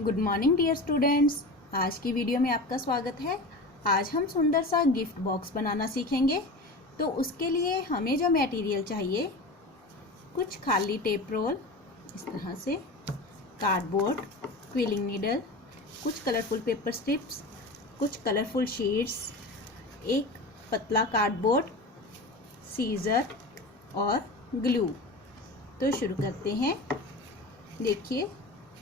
Good morning dear students. आज की video में आपका स्वागत है। आज हम सुंदर सा गिफ्ट बॉक्स बनाना सीखेंगे। तो उसके लिए हमें जो मटेरियल चाहिए, कुछ खाली टेप रोल इस तरह से, कार्डबोर्ड, क्विलिंग नीडल, कुछ कलरफुल पेपर स्ट्रिप्स, कुछ कलरफुल शीट्स, एक पतला कार्डबोर्ड, सीजर और ग्लू। तो शुरू करते हैं। देखिए,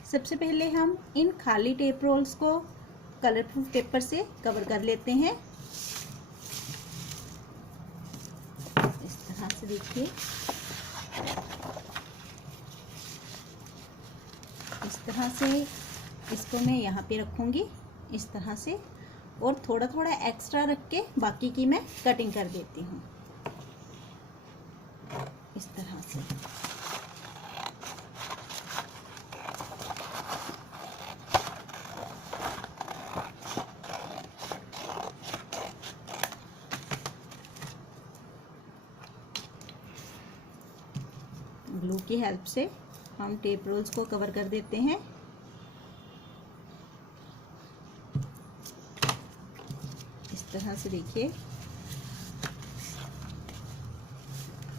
सबसे पहले हम इन खाली टेप रोल्स को कलरफुल पेपर से कवर कर लेते हैं। इस तरह से देखिए, इस तरह से इसको मैं यहाँ पे रखूँगी इस तरह से, और थोड़ा थोड़ा एक्स्ट्रा रख के बाकी की मैं कटिंग कर देती हूँ इस तरह से। ग्लू की हेल्प से हम टेप रोल्स को कवर कर देते हैं। इस तरह से देखिए,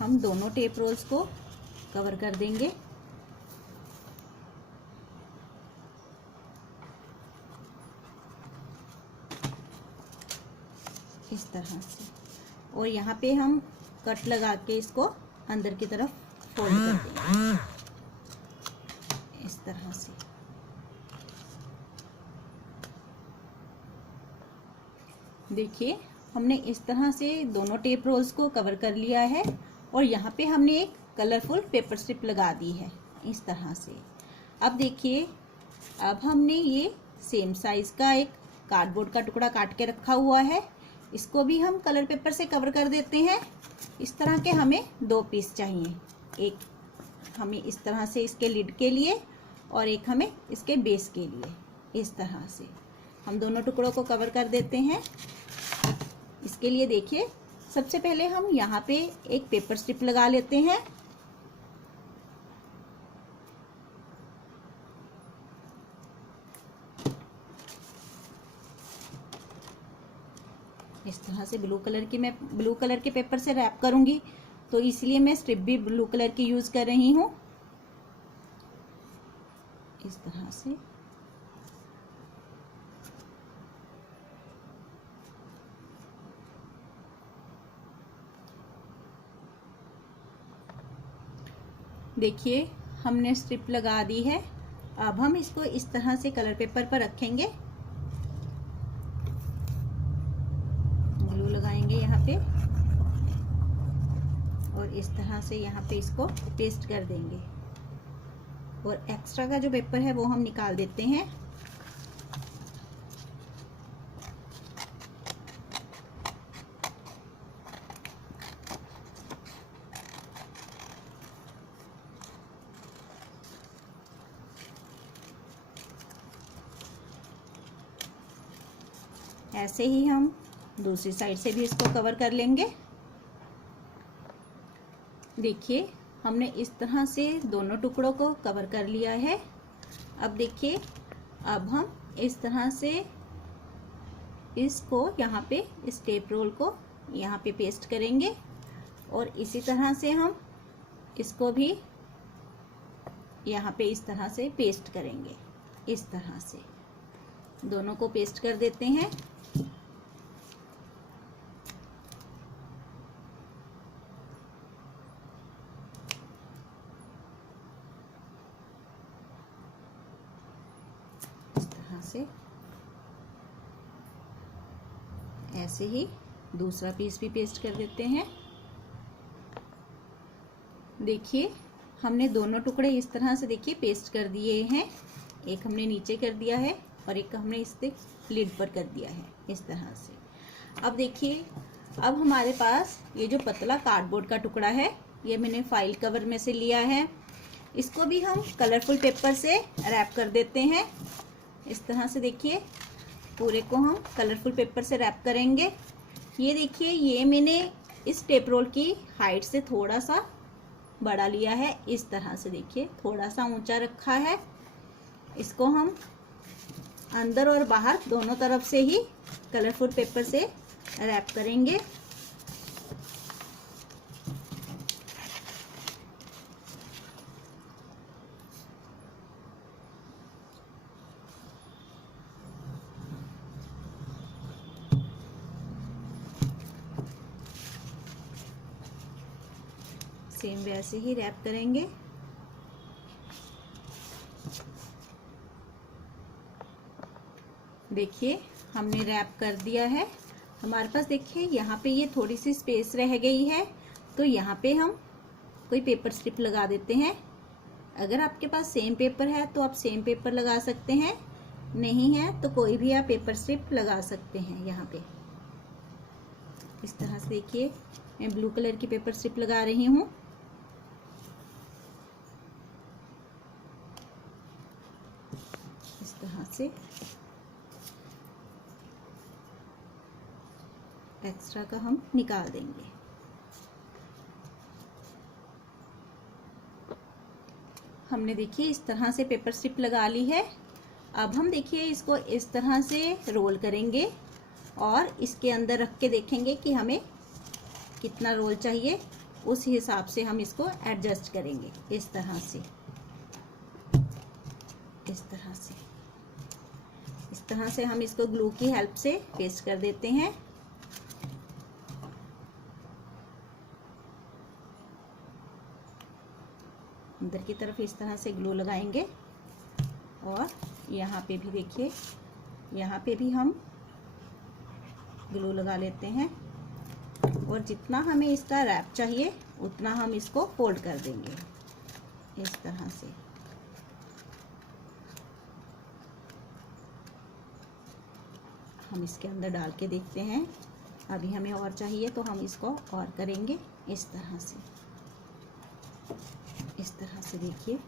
हम दोनों टेप रोल्स को कवर कर देंगे। इस तरह से, और यहाँ पे हम कट लगा के इसको अंदर की तरफ फोल्ड कर देंगे इस तरह से। देखिए, हमने इस तरह से दोनों टेप रोल्स को कवर कर लिया है, और यहाँ पे हमने एक कलरफुल पेपर स्ट्रिप लगा दी है इस तरह से। अब देखिए, अब हमने ये सेम साइज का एक कार्डबोर्ड का टुकड़ा काट के रखा हुआ है। इसको भी हम कलर पेपर से कवर कर देते हैं। इस तरह के हमें 2 पीस चाहिए, एक हमें इस तरह से इसके लिड के लिए और एक हमें इसके बेस के लिए। इस तरह से हम दोनों टुकड़ों को कवर कर देते हैं। इसके लिए देखिए, सबसे पहले हम यहाँ पे एक पेपर स्ट्रिप लगा लेते हैं। इस तरह से ब्लू कलर के पेपर से रैप करूंगी, तो इसलिए मैं स्ट्रिप भी ब्लू कलर की यूज कर रही हूँ इस तरह से। देखिए, हमने स्ट्रिप लगा दी है। अब हम इसको इस तरह से कलर पेपर पर रखेंगे, ग्लू लगाएंगे यहाँ पे, और इस तरह से यहाँ पे इसको पेस्ट कर देंगे, और एक्स्ट्रा का जो पेपर है वो हम निकाल देते हैं। ऐसे ही हम दूसरी साइड से भी इसको कवर कर लेंगे। देखिए, हमने इस तरह से दोनों टुकड़ों को कवर कर लिया है। अब देखिए, अब हम इस तरह से इसको यहाँ पे, इस टेप रोल को यहाँ पे पेस्ट करेंगे, और इसी तरह से हम इसको भी यहाँ पे इस तरह से पेस्ट करेंगे। इस तरह से दोनों को पेस्ट कर देते हैं। से ऐसे ही दूसरा पीस भी पेस्ट कर देते हैं। देखिए, हमने दोनों टुकड़े इस तरह से देखिए पेस्ट कर दिए हैं। एक हमने नीचे कर दिया है और एक हमने इससे लिड पर कर दिया है इस तरह से। अब देखिए, अब हमारे पास ये जो पतला कार्डबोर्ड का टुकड़ा है, ये मैंने फाइल कवर में से लिया है। इसको भी हम कलरफुल पेपर से रैप कर देते हैं इस तरह से। देखिए, पूरे को हम कलरफुल पेपर से रैप करेंगे। ये देखिए, ये मैंने इस टेप रोल की हाइट से थोड़ा सा बड़ा लिया है इस तरह से। देखिए, थोड़ा सा ऊंचा रखा है। इसको हम अंदर और बाहर दोनों तरफ से ही कलरफुल पेपर से रैप करेंगे। सेम वैसे ही रैप करेंगे। देखिए हमने रैप कर दिया है। हमारे पास देखिए यहाँ पे ये थोड़ी सी स्पेस रह गई है, तो यहाँ पे हम कोई पेपर स्ट्रिप लगा देते हैं। अगर आपके पास सेम पेपर है तो आप सेम पेपर लगा सकते हैं, नहीं है तो कोई भी आप पेपर स्ट्रिप लगा सकते हैं। यहाँ पे इस तरह से देखिए मैं ब्लू कलर की पेपर स्ट्रिप लगा रही हूँ। इस तरह से एक्स्ट्रा का हम निकाल देंगे। हमने देखिए इस तरह से पेपर स्ट्रिप लगा ली है। अब हम देखिए इसको इस तरह से रोल करेंगे और इसके अंदर रख के देखेंगे कि हमें कितना रोल चाहिए, उस हिसाब से हम इसको एडजस्ट करेंगे। इस तरह से, इस तरह से, इस तरह से हम इसको ग्लू की हेल्प से पेस्ट कर देते हैं। अंदर की तरफ इस तरह से ग्लू लगाएंगे और यहाँ पे भी देखिए, यहाँ पे भी हम ग्लू लगा लेते हैं और जितना हमें इसका रैप चाहिए उतना हम इसको फोल्ड कर देंगे इस तरह से। हम इसके अंदर डाल के देखते हैं, अभी हमें और चाहिए तो हम इसको और करेंगे इस तरह से। इस तरह से देखिए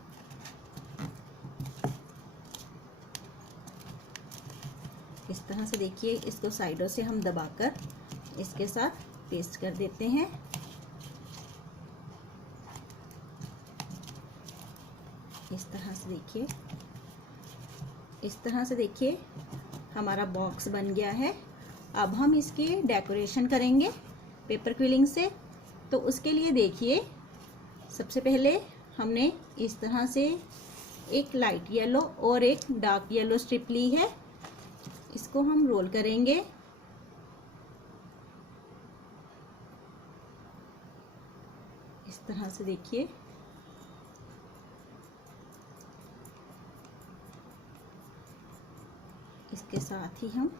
इस तरह से देखिए, इसको साइडों से हम दबाकर इसके साथ पेस्ट कर देते हैं। इस तरह से देखिए, इस तरह से देखिए हमारा बॉक्स बन गया है। अब हम इसकी डेकोरेशन करेंगे पेपर क्विलिंग से। तो उसके लिए देखिए सबसे पहले हमने इस तरह से एक लाइट येलो और एक डार्क येलो स्ट्रिप ली है। इसको हम रोल करेंगे। इस तरह से देखिए, इसके साथ ही हम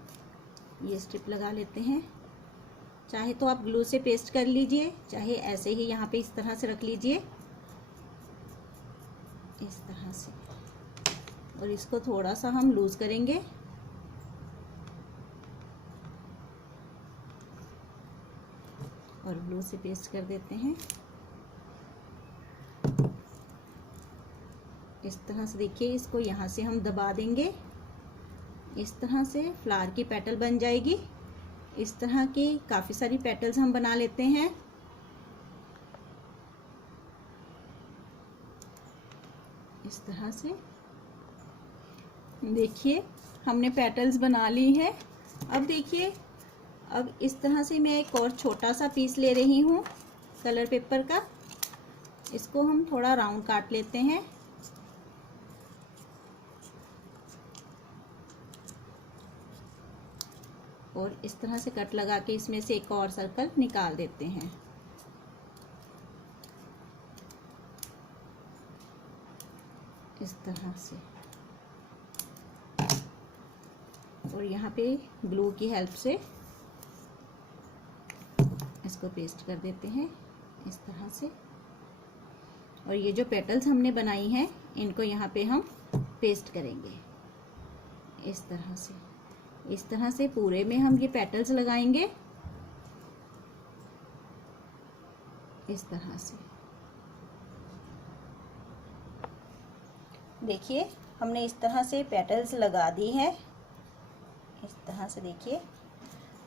ये स्ट्रिप लगा लेते हैं। चाहे तो आप ग्लू से पेस्ट कर लीजिए, चाहे ऐसे ही यहाँ पे इस तरह से रख लीजिए, इस तरह से। और इसको थोड़ा सा हम लूज करेंगे। और ग्लू से पेस्ट कर देते हैं। इस तरह से देखिए, इसको यहाँ से हम दबा देंगे। इस तरह से फ्लावर की पेटल बन जाएगी। इस तरह की काफ़ी सारी पेटल्स हम बना लेते हैं। इस तरह से देखिए हमने पेटल्स बना ली है। अब देखिए, अब इस तरह से मैं एक और छोटा सा पीस ले रही हूँ कलर पेपर का। इसको हम थोड़ा राउंड काट लेते हैं। और इस तरह से कट लगा के इसमें से एक और सर्कल निकाल देते हैं। इस तरह से। और यहाँ पे ग्लू की हेल्प से इसको पेस्ट कर देते हैं इस तरह से। और ये जो पेटल्स हमने बनाई हैं इनको यहाँ पे हम पेस्ट करेंगे इस तरह से। इस तरह से पूरे में हम ये पेटल्स लगाएंगे इस तरह से। देखिए हमने इस तरह से पेटल्स लगा दी है इस तरह से। देखिए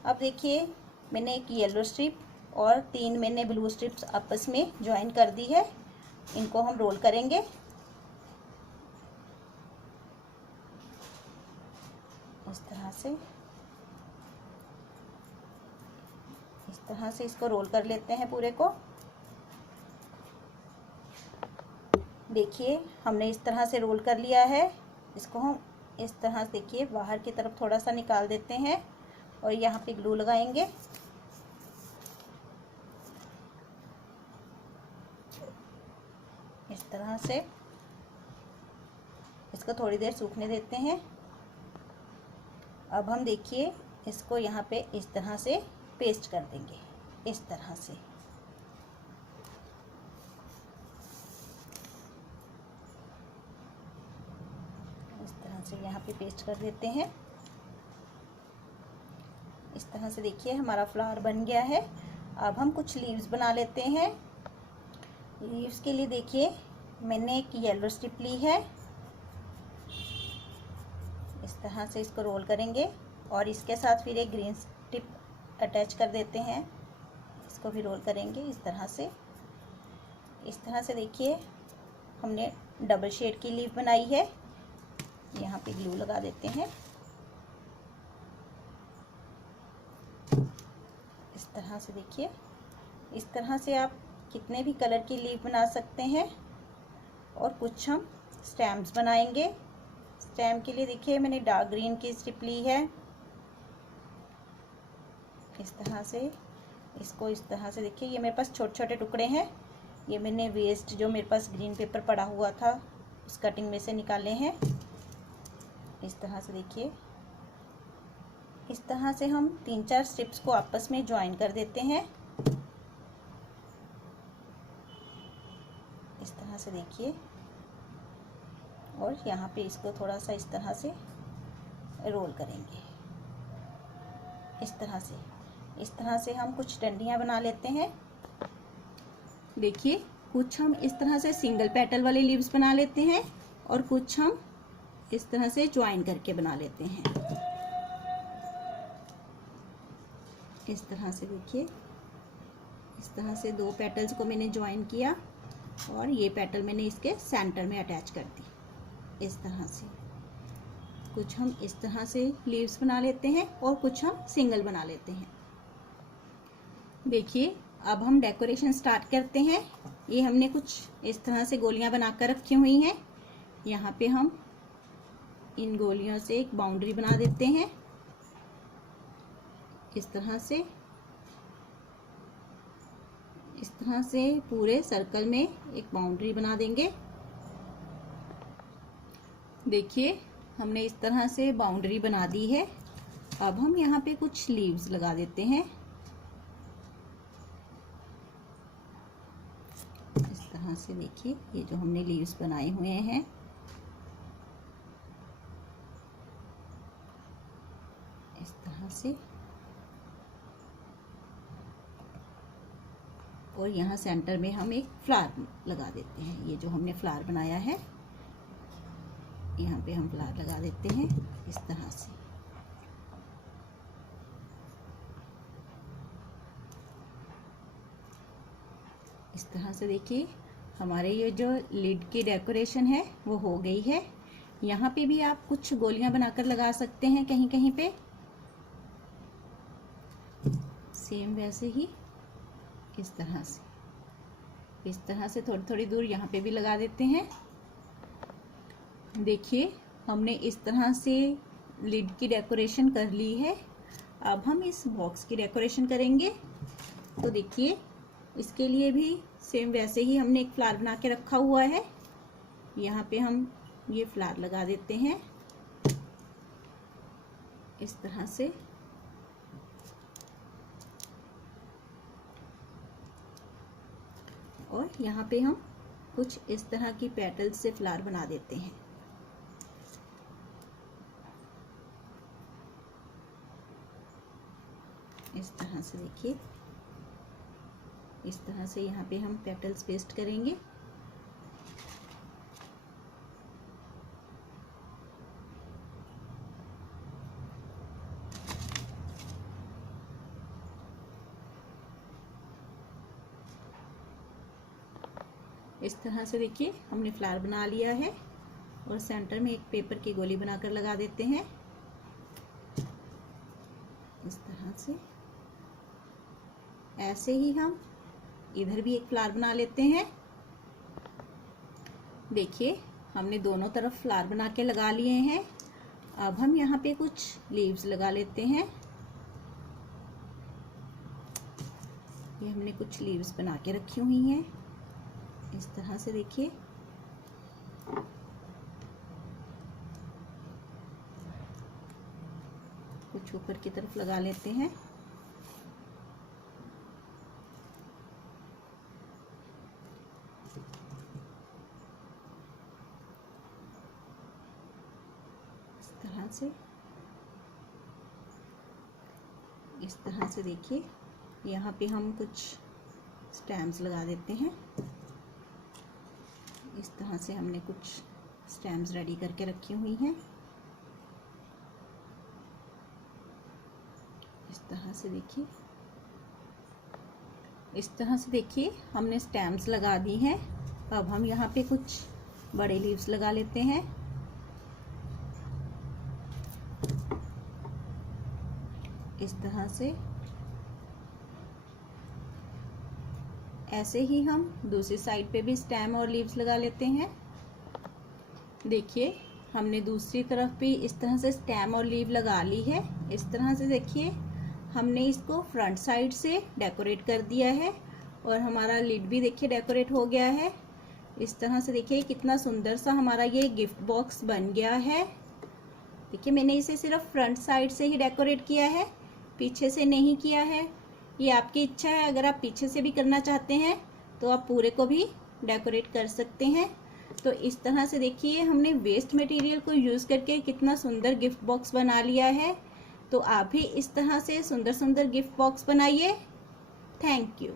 अब देखिए मैंने एक येलो स्ट्रिप और 3 मैंने ब्लू स्ट्रिप्स आपस में ज्वाइन कर दी है। इनको हम रोल करेंगे। इस तरह से इसको रोल कर लेते हैं पूरे को। देखिए हमने इस तरह से रोल कर लिया है। इसको हम इस तरह से देखिए बाहर की तरफ थोड़ा सा निकाल देते हैं और यहाँ पे ग्लू लगाएंगे। इस तरह से इसको थोड़ी देर सूखने देते हैं। अब हम देखिए इसको यहाँ पे इस तरह से पेस्ट कर देंगे, इस तरह से। इस तरह से यहाँ पे पेस्ट कर देते हैं। इस तरह से देखिए हमारा फ्लावर बन गया है। अब हम कुछ लीव्स बना लेते हैं। लीव्स के लिए देखिए मैंने एक येलो स्ट्रिप ली है। इस तरह से इसको रोल करेंगे और इसके साथ फिर एक ग्रीन स्ट्रिप अटैच कर देते हैं। इसको भी रोल करेंगे इस तरह से। इस तरह से देखिए हमने डबल शेड की लीफ बनाई है। यहाँ पे ग्लू लगा देते हैं। इस तरह से देखिए, इस तरह से आप कितने भी कलर की लीफ बना सकते हैं। और कुछ हम स्टैम्प्स बनाएंगे। स्टैम्प के लिए देखिए मैंने डार्क ग्रीन की स्ट्रिप ली है। इस तरह से इसको इस तरह से देखिए, ये मेरे पास छोटे छोटे टुकड़े हैं। ये मैंने वेस्ट जो मेरे पास ग्रीन पेपर पड़ा हुआ था उस कटिंग में से निकाले हैं। इस तरह से देखिए, इस तरह से हम 3-4 स्ट्रिप्स को आपस में ज्वाइन कर देते हैं। इस तरह से देखिए, और यहाँ पे इसको थोड़ा सा इस तरह से रोल करेंगे। इस तरह से हम कुछ डंडियाँ बना लेते हैं। देखिए कुछ हम इस तरह से सिंगल पेटल वाले लीव्स बना लेते हैं और कुछ हम इस तरह से ज्वाइन करके बना लेते हैं। इस तरह से देखिए, इस तरह से 2 पेटल्स को मैंने ज्वाइन किया और ये पेटल मैंने इसके सेंटर में अटैच कर दी। इस तरह से कुछ हम इस तरह से लीव्स बना लेते हैं और कुछ हम सिंगल बना लेते हैं। देखिए अब हम डेकोरेशन स्टार्ट करते हैं। ये हमने कुछ इस तरह से गोलियां बनाकर रखी हुई हैं। यहाँ पे हम इन गोलियों से एक बाउंड्री बना देते हैं। इस तरह से पूरे सर्कल में एक बाउंड्री बना देंगे। देखिए हमने इस तरह से बाउंड्री बना दी है। अब हम यहाँ पे कुछ लीव्स लगा देते हैं। इस तरह से देखिए, ये जो हमने लीव्स बनाए हुए हैं, इस तरह से, और यहाँ सेंटर में हम एक फ्लावर लगा देते हैं। ये जो हमने फ्लावर बनाया है यहाँ पे हम फ्लावर लगा देते हैं इस तरह से। इस तरह से देखिए हमारे ये जो लिड की डेकोरेशन है वो हो गई है। यहाँ पे भी आप कुछ गोलियां बनाकर लगा सकते हैं कहीं कहीं पे। सेम वैसे ही इस तरह से थोड़ी थोड़ी दूर यहाँ पे भी लगा देते हैं। देखिए हमने इस तरह से लिड की डेकोरेशन कर ली है। अब हम इस बॉक्स की डेकोरेशन करेंगे। तो देखिए इसके लिए भी सेम वैसे ही हमने एक फ्लावर बना के रखा हुआ है। यहाँ पे हम ये फ्लावर लगा देते हैं इस तरह से। और यहाँ पे हम कुछ इस तरह की पेटल्स से फ्लावर बना देते हैं। इस तरह से देखिए, इस तरह से यहाँ पे हम पेटल्स पेस्ट करेंगे। इस तरह से देखिए हमने फ्लावर बना लिया है और सेंटर में एक पेपर की गोली बनाकर लगा देते हैं। इस तरह से। ऐसे ही हम इधर भी एक फ्लावर बना लेते हैं। देखिए हमने दोनों तरफ फ्लावर बना के लगा लिए हैं। अब हम यहाँ पे कुछ लीव्स लगा लेते हैं। ये हमने कुछ लीव्स बना के रखी हुई हैं इस तरह से। देखिए कुछ ऊपर की तरफ लगा लेते हैं। इस तरह से देखिए यहाँ पे हम कुछ स्टैम्प्स लगा देते हैं। इस तरह से हमने कुछ स्टैम्प्स रेडी करके रखी हुई हैं। इस तरह से देखिए, इस तरह से देखिए हमने स्टैम्प्स लगा दी हैं। अब हम यहाँ पे कुछ बड़े लीव्स लगा लेते हैं। इस तरह से। ऐसे ही हम दूसरी साइड पे भी स्टेम और लीव्स लगा लेते हैं। देखिए हमने दूसरी तरफ भी इस तरह से स्टेम और लीव लगा ली है। इस तरह से देखिए हमने इसको फ्रंट साइड से डेकोरेट कर दिया है और हमारा लिड भी देखिए डेकोरेट हो गया है। इस तरह से देखिए कितना सुंदर सा हमारा ये गिफ्ट बॉक्स बन गया है। देखिए मैंने इसे सिर्फ फ्रंट साइड से ही डेकोरेट किया है, पीछे से नहीं किया है। ये आपकी इच्छा है, अगर आप पीछे से भी करना चाहते हैं तो आप पूरे को भी डेकोरेट कर सकते हैं। तो इस तरह से देखिए हमने वेस्ट मटेरियल को यूज़ करके कितना सुंदर गिफ्ट बॉक्स बना लिया है। तो आप भी इस तरह से सुंदर सुंदर गिफ्ट बॉक्स बनाइए। Thank you.